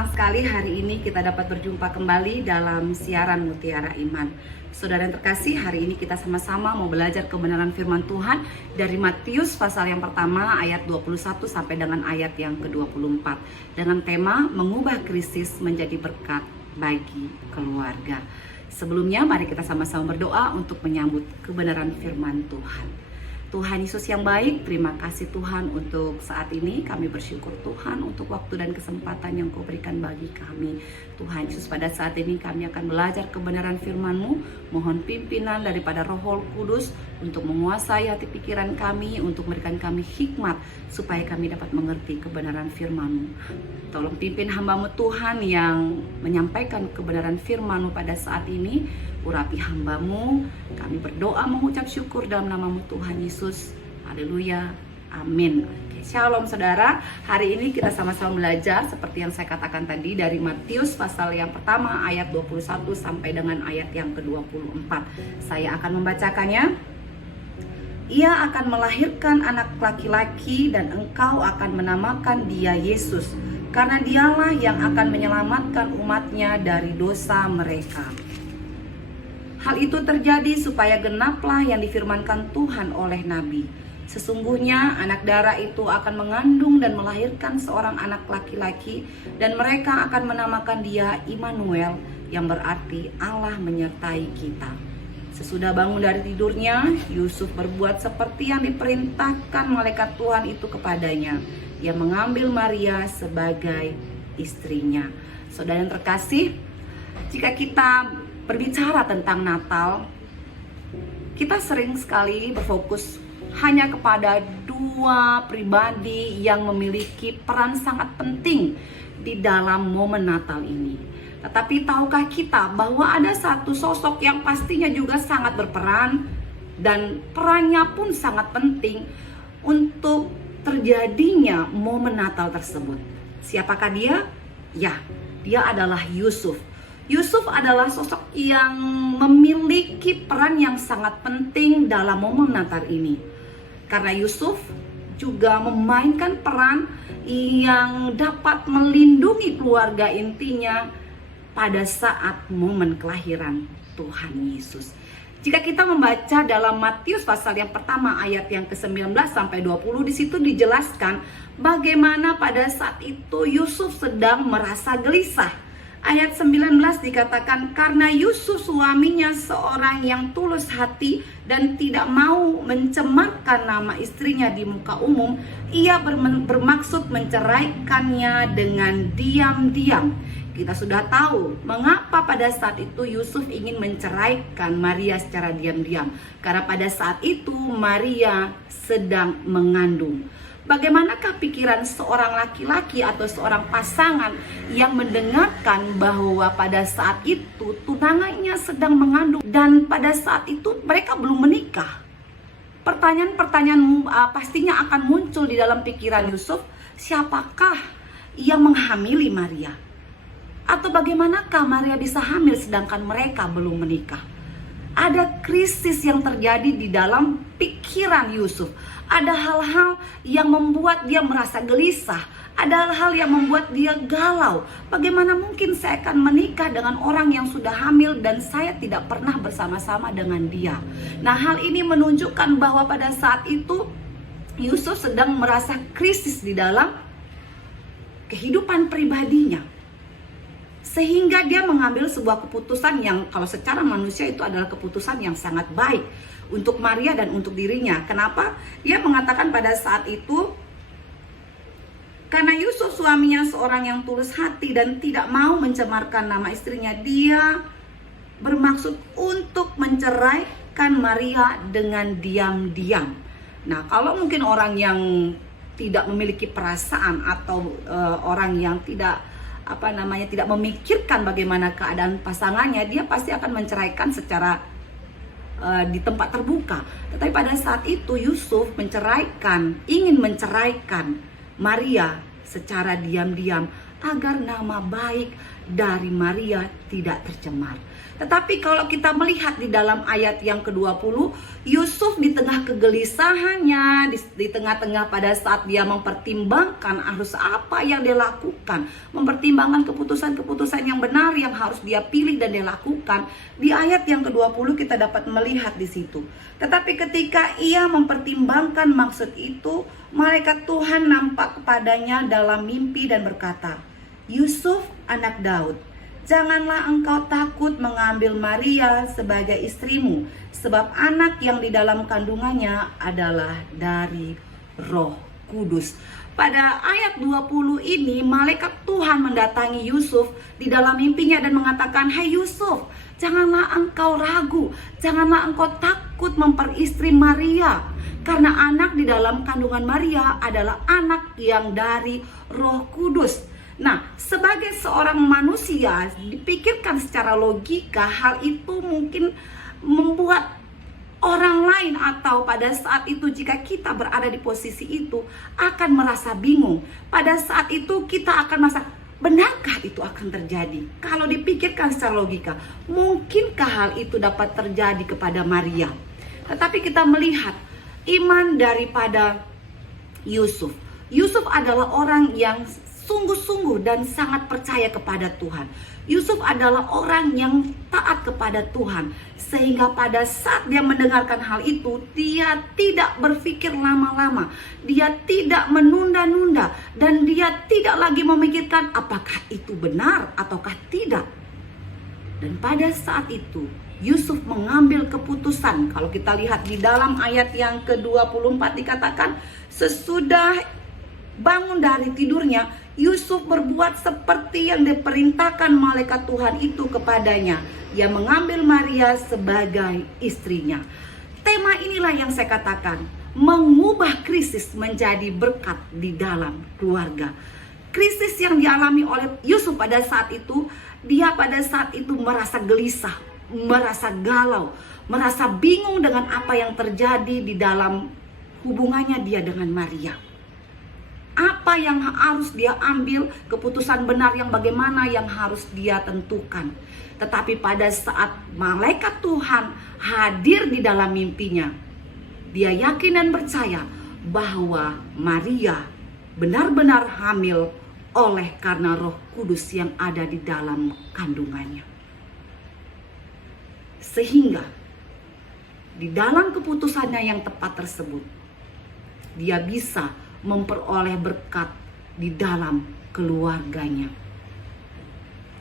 senang sekali hari ini kita dapat berjumpa kembali dalam siaran Mutiara Iman. Saudara yang terkasih, hari ini kita sama-sama mau belajar kebenaran firman Tuhan dari Matius pasal yang pertama ayat 21 sampai dengan ayat yang ke-24 dengan tema mengubah krisis menjadi berkat bagi keluarga. Sebelumnya mari kita sama-sama berdoa untuk menyambut kebenaran firman Tuhan. Tuhan Yesus yang baik, terima kasih Tuhan untuk saat ini. Kami bersyukur Tuhan untuk waktu dan kesempatan yang Kau berikan bagi kami. Tuhan Yesus, pada saat ini kami akan belajar kebenaran firman-Mu. Mohon pimpinan daripada Roh Kudus untuk menguasai hati pikiran kami, untuk memberikan kami hikmat supaya kami dapat mengerti kebenaran firman-Mu. Tolong pimpin hamba-Mu Tuhan yang menyampaikan kebenaran firman-Mu pada saat ini. Urapi hamba-Mu, kami berdoa mengucap syukur dalam nama-Mu Tuhan Yesus. Haleluya, amin. Oke, shalom saudara. Hari ini kita sama-sama belajar seperti yang saya katakan tadi dari Matius pasal yang pertama ayat 21 sampai dengan ayat yang ke-24. Saya akan membacakannya. Ia akan melahirkan anak laki-laki dan engkau akan menamakan dia Yesus, karena dialah yang akan menyelamatkan umatnya dari dosa mereka. Hal itu terjadi supaya genaplah yang difirmankan Tuhan oleh Nabi. Sesungguhnya anak darah itu akan mengandung dan melahirkan seorang anak laki-laki, dan mereka akan menamakan dia Immanuel, yang berarti Allah menyertai kita. Sesudah bangun dari tidurnya, Yusuf berbuat seperti yang diperintahkan malaikat Tuhan itu kepadanya. Ia mengambil Maria sebagai istrinya. Saudara yang terkasih, jika kita berbicara tentang Natal, kita sering sekali berfokus hanya kepada dua pribadi yang memiliki peran sangat penting di dalam momen Natal ini. Tetapi tahukah kita bahwa ada satu sosok yang pastinya juga sangat berperan dan perannya pun sangat penting untuk terjadinya momen Natal tersebut. Siapakah dia? Ya, dia adalah Yusuf. Yusuf adalah sosok yang memiliki peran yang sangat penting dalam momen Natal ini. Karena Yusuf juga memainkan peran yang dapat melindungi keluarga intinya pada saat momen kelahiran Tuhan Yesus. Jika kita membaca dalam Matius pasal yang pertama ayat yang ke-19 sampai 20, di situ dijelaskan bagaimana pada saat itu Yusuf sedang merasa gelisah. Ayat 19 dikatakan, karena Yusuf suaminya seorang yang tulus hati dan tidak mau mencemarkan nama istrinya di muka umum, ia bermaksud menceraikannya dengan diam-diam. Kita sudah tahu mengapa pada saat itu Yusuf ingin menceraikan Maria secara diam-diam. Karena pada saat itu Maria sedang mengandung. Bagaimanakah pikiran seorang laki-laki atau seorang pasangan yang mendengarkan bahwa pada saat itu tunangannya sedang mengandung dan pada saat itu mereka belum menikah? Pertanyaan-pertanyaan pastinya akan muncul di dalam pikiran Yusuf. Siapakah yang menghamili Maria? Atau bagaimanakah Maria bisa hamil sedangkan mereka belum menikah? Ada krisis yang terjadi di dalam pikiran Yusuf. Ada hal-hal yang membuat dia merasa gelisah. Ada hal-hal yang membuat dia galau. Bagaimana mungkin saya akan menikah dengan orang yang sudah hamil dan saya tidak pernah bersama-sama dengan dia? Nah, hal ini menunjukkan bahwa pada saat itu Yusuf sedang merasa krisis di dalam kehidupan pribadinya. Sehingga dia mengambil sebuah keputusan yang kalau secara manusia itu adalah keputusan yang sangat baik untuk Maria dan untuk dirinya. Kenapa? Dia mengatakan pada saat itu, karena Yusuf suaminya seorang yang tulus hati dan tidak mau mencemarkan nama istrinya, dia bermaksud untuk menceraikan Maria dengan diam-diam. Nah, kalau mungkin orang yang tidak memiliki perasaan atau orang yang tidak memikirkan bagaimana keadaan pasangannya, dia pasti akan menceraikan secara di tempat terbuka. Tetapi pada saat itu Yusuf ingin menceraikan Maria secara diam-diam agar nama baik dari Maria tidak tercemar. Tetapi kalau kita melihat di dalam ayat yang ke-20, Yusuf di tengah kegelisahannya, di tengah-tengah pada saat dia mempertimbangkan harus apa yang dia lakukan, mempertimbangkan keputusan-keputusan yang benar yang harus dia pilih dan dia lakukan. Di ayat yang ke-20 kita dapat melihat di situ. Tetapi ketika ia mempertimbangkan maksud itu, malaikat Tuhan nampak kepadanya dalam mimpi dan berkata, "Yusuf, anak Daud, janganlah engkau takut mengambil Maria sebagai istrimu, sebab anak yang di dalam kandungannya adalah dari Roh Kudus." Pada ayat 20 ini, malaikat Tuhan mendatangi Yusuf di dalam mimpinya dan mengatakan, "Hai Yusuf, janganlah engkau ragu, janganlah engkau takut memperistri Maria, karena anak di dalam kandungan Maria adalah anak yang dari Roh Kudus." Nah, sebagai seorang manusia, dipikirkan secara logika, hal itu mungkin membuat orang lain atau pada saat itu jika kita berada di posisi itu akan merasa bingung. Pada saat itu kita akan merasa, benarkah itu akan terjadi? Kalau dipikirkan secara logika, mungkinkah hal itu dapat terjadi kepada Maria? Tetapi kita melihat iman daripada Yusuf. Yusuf adalah orang yang sungguh-sungguh dan sangat percaya kepada Tuhan. Yusuf adalah orang yang taat kepada Tuhan, sehingga pada saat dia mendengarkan hal itu, dia tidak berpikir lama-lama, dia tidak menunda-nunda, dan dia tidak lagi memikirkan apakah itu benar ataukah tidak. Dan pada saat itu Yusuf mengambil keputusan. Kalau kita lihat di dalam ayat yang ke-24 dikatakan, sesudah bangun dari tidurnya, Yusuf berbuat seperti yang diperintahkan malaikat Tuhan itu kepadanya. Dia mengambil Maria sebagai istrinya. Tema inilah yang saya katakan, mengubah krisis menjadi berkat di dalam keluarga. Krisis yang dialami oleh Yusuf pada saat itu, dia pada saat itu merasa gelisah, merasa galau, merasa bingung dengan apa yang terjadi di dalam hubungannya dia dengan Maria. Apa yang harus dia ambil, keputusan benar yang bagaimana yang harus dia tentukan. Tetapi pada saat malaikat Tuhan hadir di dalam mimpinya, dia yakin dan percaya bahwa Maria benar-benar hamil oleh karena Roh Kudus yang ada di dalam kandungannya. Sehingga di dalam keputusannya yang tepat tersebut, dia bisa memperoleh berkat di dalam keluarganya.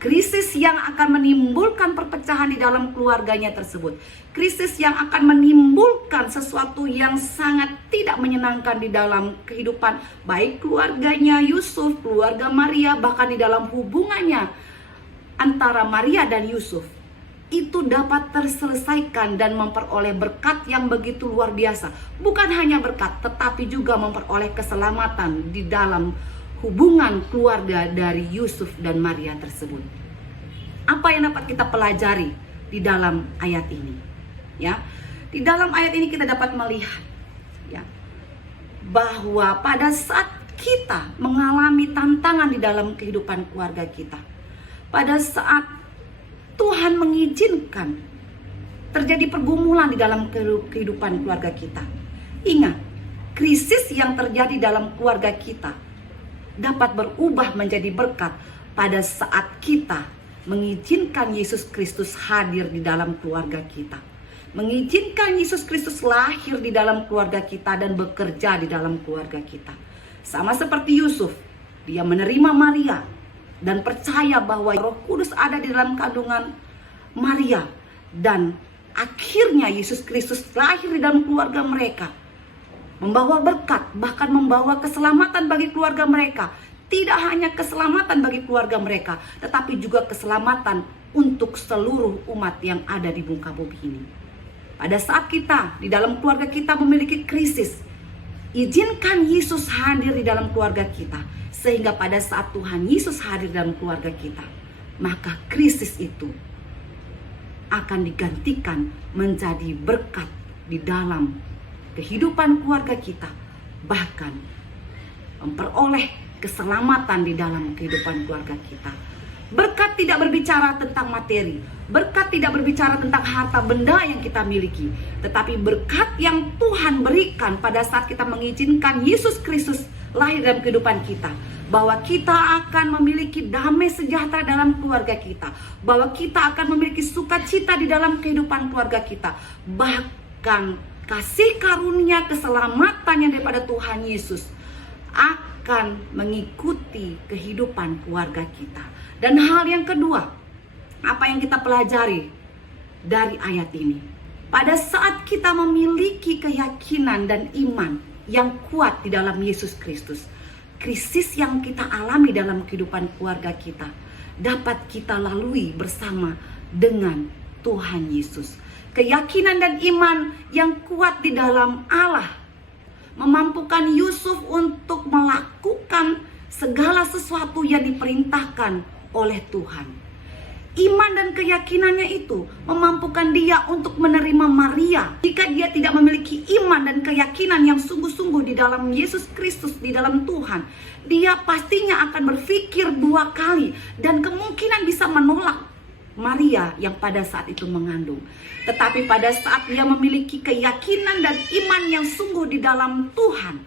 Krisis yang akan menimbulkan perpecahan di dalam keluarganya tersebut, krisis yang akan menimbulkan sesuatu yang sangat tidak menyenangkan di dalam kehidupan baik keluarganya Yusuf, keluarga Maria, bahkan di dalam hubungannya antara Maria dan Yusuf, itu dapat terselesaikan dan memperoleh berkat yang begitu luar biasa. Bukan hanya berkat, tetapi juga memperoleh keselamatan di dalam hubungan keluarga dari Yusuf dan Maria tersebut. Apa yang dapat kita pelajari di dalam ayat ini? Ya, di dalam ayat ini kita dapat melihat, ya, bahwa pada saat kita mengalami tantangan di dalam kehidupan keluarga kita, pada saat Tuhan mengizinkan terjadi pergumulan di dalam kehidupan keluarga kita. Ingat, krisis yang terjadi dalam keluarga kita dapat berubah menjadi berkat pada saat kita mengizinkan Yesus Kristus hadir di dalam keluarga kita. Mengizinkan Yesus Kristus lahir di dalam keluarga kita dan bekerja di dalam keluarga kita. Sama seperti Yusuf, dia menerima Maria dan percaya bahwa Roh Kudus ada di dalam kandungan Maria. Dan akhirnya Yesus Kristus lahir di dalam keluarga mereka, membawa berkat, bahkan membawa keselamatan bagi keluarga mereka. Tidak hanya keselamatan bagi keluarga mereka, tetapi juga keselamatan untuk seluruh umat yang ada di muka bumi ini. Pada saat kita di dalam keluarga kita memiliki krisis, izinkan Yesus hadir di dalam keluarga kita, sehingga pada saat Tuhan Yesus hadir dalam keluarga kita, maka krisis itu akan digantikan menjadi berkat di dalam kehidupan keluarga kita, bahkan memperoleh keselamatan di dalam kehidupan keluarga kita. Berkat tidak berbicara tentang materi, berkat tidak berbicara tentang harta benda yang kita miliki, tetapi berkat yang Tuhan berikan pada saat kita mengizinkan Yesus Kristus lahir dalam kehidupan kita, bahwa kita akan memiliki damai sejahtera dalam keluarga kita, bahwa kita akan memiliki sukacita di dalam kehidupan keluarga kita, bahkan kasih karunia keselamatan yang daripada Tuhan Yesus akan mengikuti kehidupan keluarga kita. Dan hal yang kedua, apa yang kita pelajari dari ayat ini? Pada saat kita memiliki keyakinan dan iman yang kuat di dalam Yesus Kristus, krisis yang kita alami dalam kehidupan keluarga kita dapat kita lalui bersama dengan Tuhan Yesus. Keyakinan dan iman yang kuat di dalam Allah memampukan Yusuf untuk melakukan segala sesuatu yang diperintahkan oleh Tuhan. Iman dan keyakinannya itu memampukan dia untuk menerima Maria. Jika dia tidak memiliki iman dan keyakinan yang sungguh-sungguh di dalam Yesus Kristus, di dalam Tuhan, dia pastinya akan berpikir dua kali dan kemungkinan bisa menolak Maria yang pada saat itu mengandung. Tetapi pada saat dia memiliki keyakinan dan iman yang sungguh di dalam Tuhan,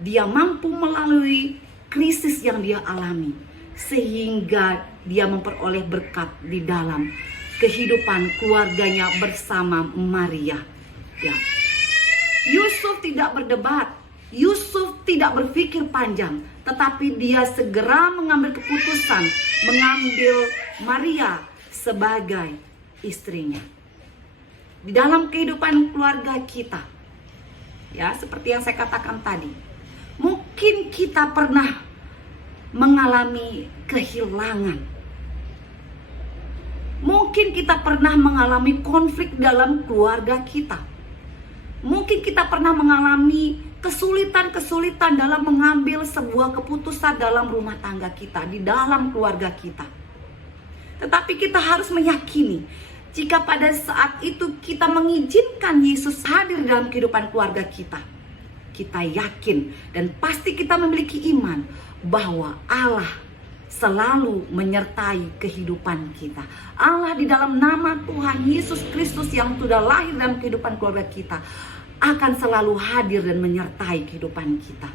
dia mampu melalui krisis yang dia alami, sehingga dia memperoleh berkat di dalam kehidupan keluarganya bersama Maria. Ya. Yusuf tidak berdebat, Yusuf tidak berpikir panjang, tetapi dia segera mengambil keputusan mengambil Maria sebagai istrinya. Di dalam kehidupan keluarga kita, ya, seperti yang saya katakan tadi, mungkin kita pernah mengalami kehilangan. Mungkin kita pernah mengalami konflik dalam keluarga kita. Mungkin kita pernah mengalami kesulitan-kesulitan dalam mengambil sebuah keputusan dalam rumah tangga kita, di dalam keluarga kita. Tetapi kita harus meyakini, jika pada saat itu kita mengizinkan Yesus hadir dalam kehidupan keluarga kita, kita yakin dan pasti kita memiliki iman bahwa Allah selalu menyertai kehidupan kita. Allah di dalam nama Tuhan Yesus Kristus yang sudah lahir dalam kehidupan keluarga kita akan selalu hadir dan menyertai kehidupan kita.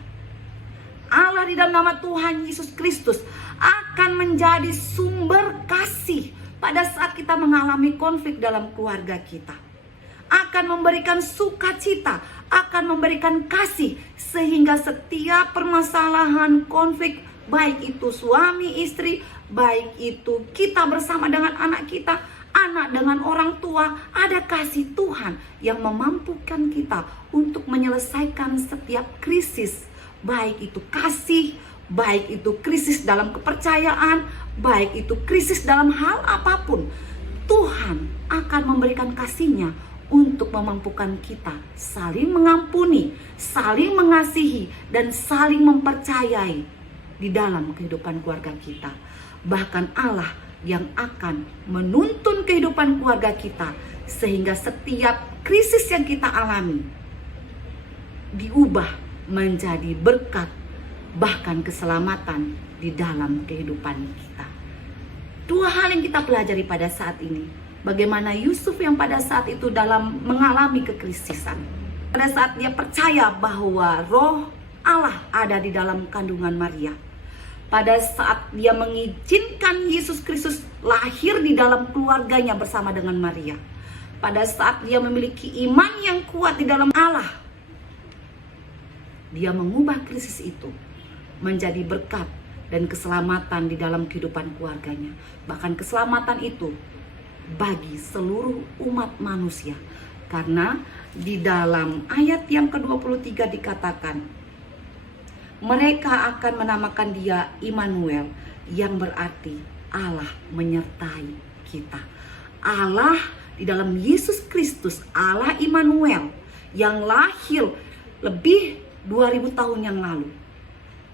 Allah di dalam nama Tuhan Yesus Kristus akan menjadi sumber kasih pada saat kita mengalami konflik dalam keluarga kita. Akan memberikan sukacita, akan memberikan kasih, sehingga setiap permasalahan konflik, baik itu suami istri, baik itu kita bersama dengan anak kita, anak dengan orang tua, ada kasih Tuhan yang memampukan kita untuk menyelesaikan setiap krisis, baik itu kasih, baik itu krisis dalam kepercayaan, baik itu krisis dalam hal apapun. Tuhan akan memberikan kasih-Nya untuk memampukan kita saling mengampuni, saling mengasihi, dan saling mempercayai di dalam kehidupan keluarga kita. Bahkan Allah yang akan menuntun kehidupan keluarga kita, sehingga setiap krisis yang kita alami diubah menjadi berkat, bahkan keselamatan di dalam kehidupan kita. Dua hal yang kita pelajari pada saat ini, bagaimana Yusuf yang pada saat itu dalam mengalami kekrisisan, pada saat dia percaya bahwa roh Allah ada di dalam kandungan Maria, pada saat dia mengizinkan Yesus Kristus lahir di dalam keluarganya bersama dengan Maria, pada saat dia memiliki iman yang kuat di dalam Allah, dia mengubah krisis itu menjadi berkat dan keselamatan di dalam kehidupan keluarganya. Bahkan keselamatan itu bagi seluruh umat manusia, karena di dalam ayat yang ke-23 dikatakan, mereka akan menamakan dia Immanuel, yang berarti Allah menyertai kita. Allah di dalam Yesus Kristus, Allah Immanuel yang lahir lebih 2000 tahun yang lalu,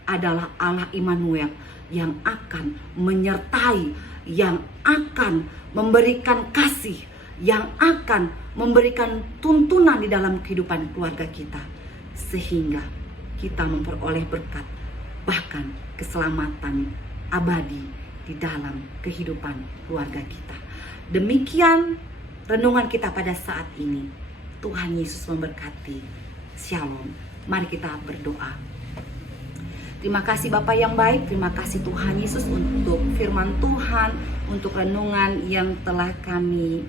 adalah Allah Immanuel yang akan menyertai, yang akan memberikan kasih, yang akan memberikan tuntunan di dalam kehidupan keluarga kita, sehingga kita memperoleh berkat, bahkan keselamatan abadi di di dalam kehidupan keluarga kita. Demikian renungan kita pada saat ini. Tuhan Yesus memberkati. Shalom. Mari kita berdoa. Terima kasih Bapa yang baik, terima kasih Tuhan Yesus untuk firman Tuhan, untuk renungan yang telah kami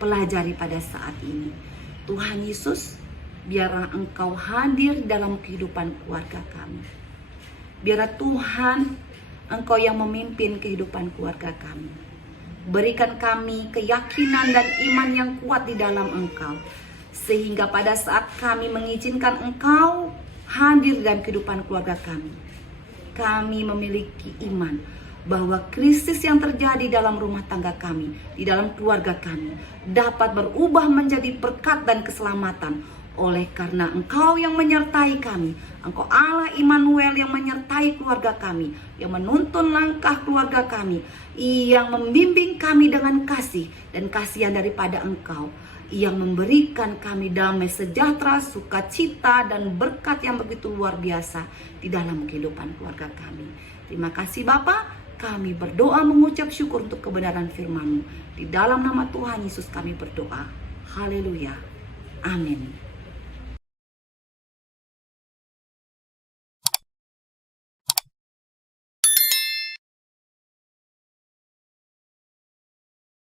pelajari pada saat ini. Tuhan Yesus, biarlah Engkau hadir dalam kehidupan keluarga kami. Biarlah Tuhan, Engkau yang memimpin kehidupan keluarga kami. Berikan kami keyakinan dan iman yang kuat di dalam Engkau, sehingga pada saat kami mengizinkan Engkau hadir dalam kehidupan keluarga kami memiliki iman bahwa krisis yang terjadi dalam rumah tangga kami, di dalam keluarga kami, dapat berubah menjadi berkat dan keselamatan oleh karena Engkau yang menyertai kami. Engkau Allah Immanuel yang menyertai keluarga kami, yang menuntun langkah keluarga kami, yang membimbing kami dengan kasih dan kasihan daripada Engkau, yang memberikan kami damai sejahtera, sukacita dan berkat yang begitu luar biasa di dalam kehidupan keluarga kami. Terima kasih Bapa, kami berdoa mengucap syukur untuk kebenaran firman-Mu. Di dalam nama Tuhan Yesus kami berdoa. Haleluya. Amin.